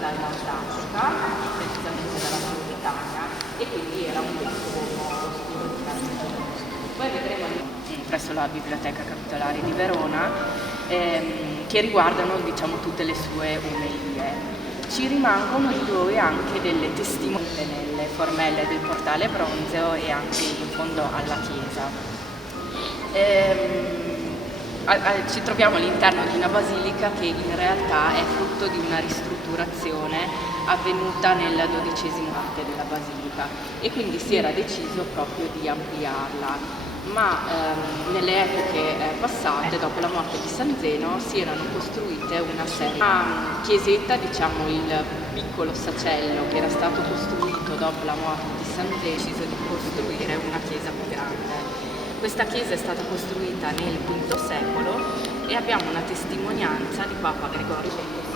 dal Nord Africa, precisamente dalla Mauritania, e quindi era un vescovo stile. Poi vedremo presso la Biblioteca Capitolare di Verona che riguardano, diciamo, tutte le sue omelie. Ci rimangono di lui anche delle testimonianze nelle formelle del portale bronzeo e anche in fondo alla chiesa. Ci troviamo all'interno di una basilica che in realtà è frutto di una ristrutturazione avvenuta nel XII parte della basilica e quindi si era deciso proprio di ampliarla. Ma nelle epoche passate, dopo la morte di San Zeno, si erano costruite una serie. Una chiesetta, diciamo il piccolo sacello che era stato costruito dopo la morte di San Zeno, ha deciso di costruire una chiesa più grande. Questa chiesa è stata costruita nel V secolo e abbiamo una testimonianza di Papa Gregorio VII